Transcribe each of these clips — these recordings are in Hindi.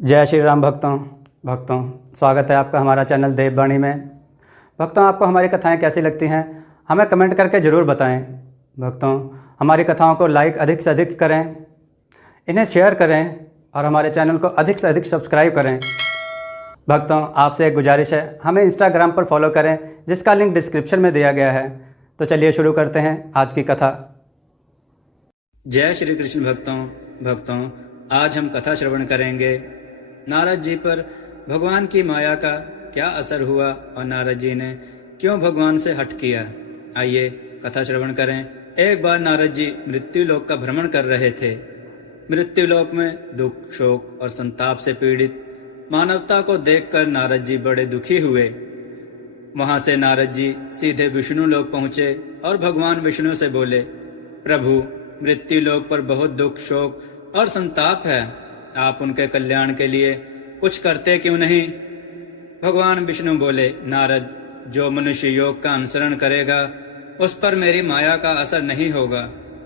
जय श्री राम भक्तों स्वागत है आपका हमारा चैनल देववाणी में। भक्तों, आपको हमारी कथाएं कैसी लगती हैं हमें कमेंट करके ज़रूर बताएं। भक्तों, हमारी कथाओं को लाइक अधिक से अधिक करें, इन्हें शेयर करें और हमारे चैनल को अधिक से अधिक सब्सक्राइब करें। भक्तों, आपसे एक गुजारिश है, हमें इंस्टाग्राम पर फॉलो करें जिसका लिंक डिस्क्रिप्शन में दिया गया है। तो चलिए शुरू करते हैं आज की कथा। जय श्री कृष्ण। भक्तों आज हम कथा श्रवण करेंगे। नारद जी पर भगवान की माया का क्या असर हुआ और नारद जी ने क्यों भगवान से हट किया। आइए कथा श्रवण करें। एक बार नारद जी मृत्युलोक का भ्रमण कर रहे थे। मृत्युलोक में दुख, शोक और संताप से पीड़ित मानवता को देखकर नारद जी बड़े दुखी हुए। वहां से नारद जी सीधे विष्णु लोक पहुंचे और भगवान विष्णु से बोले, प्रभु, मृत्युलोक पर बहुत दुख, शोक और संताप है। आप उनके कल्याण के लिए कुछ करते क्यों नहीं। भगवान विष्णु बोले, नारद, जो मनुष्य योग का अनुसरण करेगा उस पर मेरी माया का असर नहीं होगा,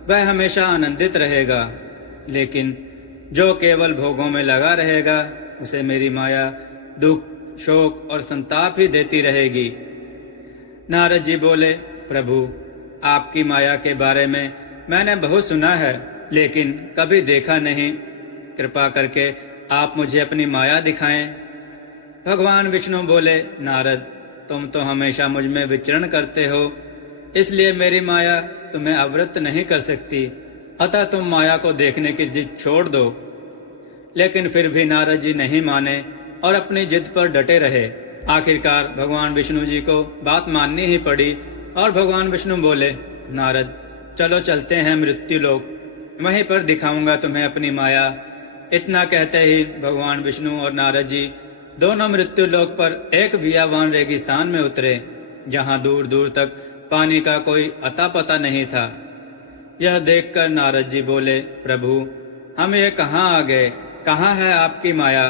वह हमेशा आनंदित रहेगा। लेकिन जो केवल भोगों में लगा रहेगा उसे मेरी माया दुख, शोक और संताप ही देती रहेगी। नारद जी बोले, प्रभु, आपकी माया के बारे में मैंने बहुत सुना है लेकिन कभी देखा नहीं। कृपा करके आप मुझे अपनी माया दिखाएं। भगवान विष्णु बोले, नारद, तुम तो हमेशा मुझ में विचरण करते हो, इसलिए मेरी माया तुम्हें आवृत्त नहीं कर सकती, अतः तुम माया को देखने की जिद छोड़ दो। लेकिन फिर भी नारद जी नहीं माने और अपनी जिद पर डटे रहे। आखिरकार भगवान विष्णु जी को बात माननी ही पड़ी और भगवान विष्णु बोले, नारद, चलो चलते हैं मृत्युलोक, वहीं पर दिखाऊंगा तुम्हें अपनी माया। इतना कहते ही भगवान विष्णु और नारद जी दोनों मृत्युलोक पर एक वियावान रेगिस्तान में उतरे, जहां दूर दूर तक पानी का कोई अता पता नहीं था। यह देखकर नारद जी बोले, प्रभु, हम ये कहाँ आ गए, कहाँ है आपकी माया।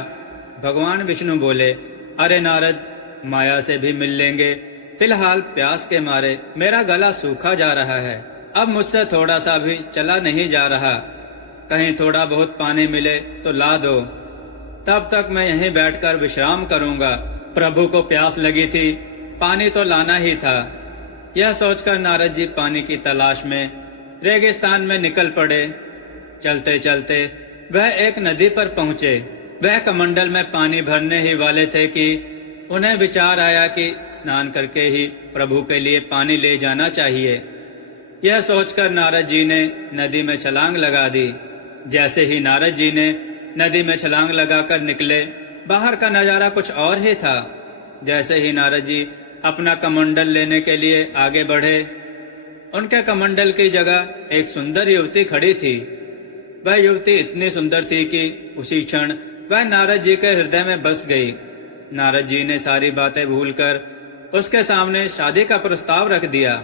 भगवान विष्णु बोले, अरे नारद, माया से भी मिल लेंगे, फिलहाल प्यास के मारे मेरा गला सूखा जा रहा है, अब मुझसे थोड़ा सा भी चला नहीं जा रहा, कहीं थोड़ा बहुत पानी मिले तो ला दो, तब तक मैं यहीं बैठकर विश्राम करूंगा। प्रभु को प्यास लगी थी, पानी तो लाना ही था। यह सोचकर नारद जी पानी की तलाश में रेगिस्तान में निकल पड़े। चलते चलते वह एक नदी पर पहुंचे। वह कमंडल में पानी भरने ही वाले थे कि उन्हें विचार आया कि स्नान करके ही प्रभु के लिए पानी ले जाना चाहिए। यह सोचकर नारद जी ने नदी में छलांग लगा दी। जैसे ही नारद जी ने नदी में छलांग लगाकर निकले, बाहर का नजारा कुछ और ही था। जैसे ही नारद जी अपना कमंडल लेने के लिए आगे बढ़े, उनके कमंडल की जगह एक सुंदर युवती खड़ी थी। वह युवती इतनी सुंदर थी कि उसी क्षण वह नारद जी के हृदय में बस गई। नारद जी ने सारी बातें भूलकर उसके सामने शादी का प्रस्ताव रख दिया।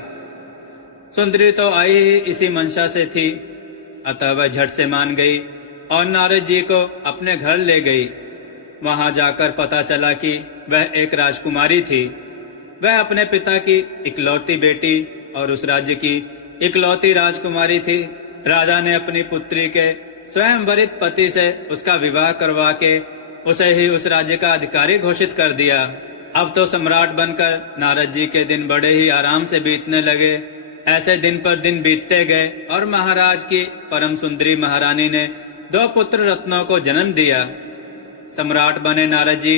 सुंदरी तो आई ही इसी मंशा से थी, अतः वह झट से मान गई और नारद जी को अपने घर ले गई। वहां जाकर पता चला कि वह एक राजकुमारी थी। वह अपने पिता की इकलौती बेटी और उस राज्य की इकलौती राजकुमारी थी। राजा ने अपनी पुत्री के स्वयंवरित पति से उसका विवाह करवा के उसे ही उस राज्य का अधिकारी घोषित कर दिया। अब तो सम्राट बनकर नारद जी के दिन बड़े ही आराम से बीतने लगे। ऐसे दिन पर दिन बीतते गए और महाराज की परम सुंदरी महारानी ने 2 पुत्र रत्नों को जन्म दिया। सम्राट बने नारद जी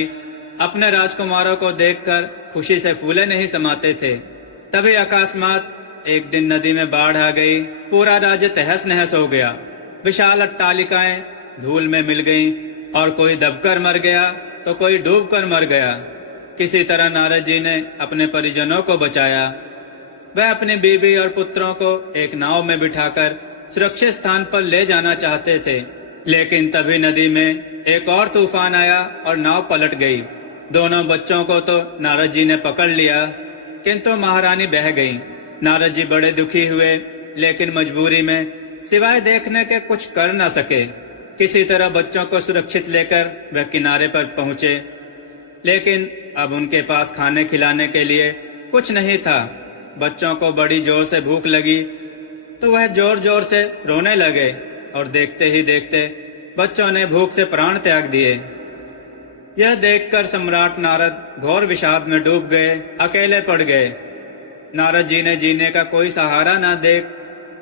अपने राजकुमारों को देखकर खुशी से फूले नहीं समाते थे। तभी अकस्मात एक दिन नदी में बाढ़ आ गई। पूरा राज्य तहस नहस हो गया। विशाल अट्टालिकाएं धूल में मिल गईं और कोई दबकर मर गया तो कोई डूबकर मर गया। किसी तरह नारद जी ने अपने परिजनों को बचाया। वह अपनी बीवी और पुत्रों को एक नाव में बिठाकर सुरक्षित स्थान पर ले जाना चाहते थे, लेकिन तभी नदी में एक और तूफान आया और नाव पलट गई। दोनों बच्चों को तो नारद जी ने पकड़ लिया, किंतु महारानी बह गई। नारद जी बड़े दुखी हुए, लेकिन मजबूरी में सिवाय देखने के कुछ कर न सके। किसी तरह बच्चों को सुरक्षित लेकर वह किनारे पर पहुंचे, लेकिन अब उनके पास खाने खिलाने के लिए कुछ नहीं था। बच्चों को बड़ी जोर से भूख लगी तो वह जोर जोर से रोने लगे और देखते ही देखते बच्चों ने भूख से प्राण त्याग दिए। यह देखकर सम्राट नारद घोर विषाद में डूब गए, अकेले पड़ गए। नारद जी ने जीने का कोई सहारा न देख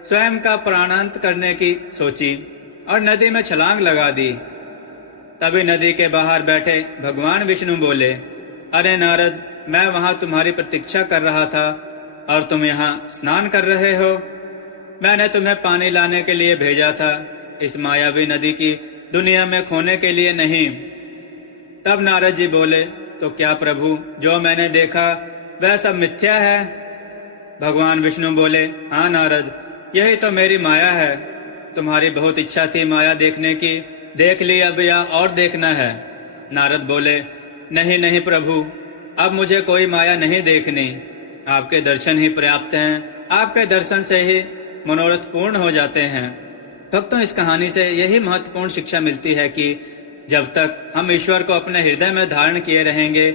स्वयं का प्राणांत करने की सोची और नदी में छलांग लगा दी। तभी नदी के बाहर बैठे भगवान विष्णु बोले, अरे नारद, मैं वहां तुम्हारी प्रतीक्षा कर रहा था और तुम यहाँ स्नान कर रहे हो। मैंने तुम्हें पानी लाने के लिए भेजा था, इस मायावी नदी की दुनिया में खोने के लिए नहीं। तब नारद जी बोले, तो क्या प्रभु, जो मैंने देखा वह सब मिथ्या है? भगवान विष्णु बोले, हाँ नारद, यही तो मेरी माया है। तुम्हारी बहुत इच्छा थी माया देखने की, देख ली, अब या और देखना है। नारद बोले, नहीं नहीं प्रभु, अब मुझे कोई माया नहीं देखनी। आपके दर्शन ही पर्याप्त हैं। आपके दर्शन से ही मनोरथ पूर्ण हो जाते हैं। भक्तों, इस कहानी से यही महत्वपूर्ण शिक्षा मिलती है कि जब तक हम ईश्वर को अपने हृदय में धारण किए रहेंगे,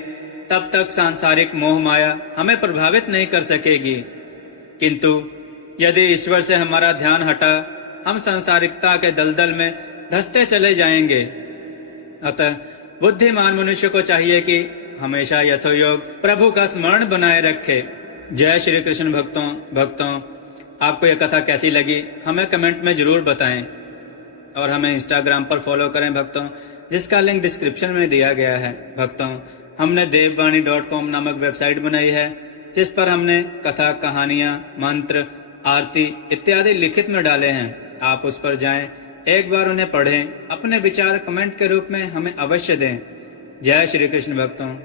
तब तक सांसारिक मोह माया हमें प्रभावित नहीं कर सकेगी। किंतु यदि ईश्वर से हमारा ध्यान हटा, हम सांसारिकता के दलदल में धंसते चले जाएंगे। अतः बुद्धिमान मनुष्य को चाहिए कि हमेशा यथोयोग प्रभु का स्मरण बनाए रखे। जय श्री कृष्ण। भक्तों, आपको यह कथा कैसी लगी हमें कमेंट में जरूर बताएं और हमें इंस्टाग्राम पर फॉलो करें भक्तों, जिसका लिंक डिस्क्रिप्शन में दिया गया है। भक्तों, हमने devbani.com नामक वेबसाइट बनाई है, जिस पर हमने कथा, कहानियां, मंत्र, आरती इत्यादि लिखित में डाले हैं। आप उस पर जाएं, एक बार उन्हें पढ़ें, अपने विचार कमेंट के रूप में हमें अवश्य दें। जय श्री कृष्ण भक्तों।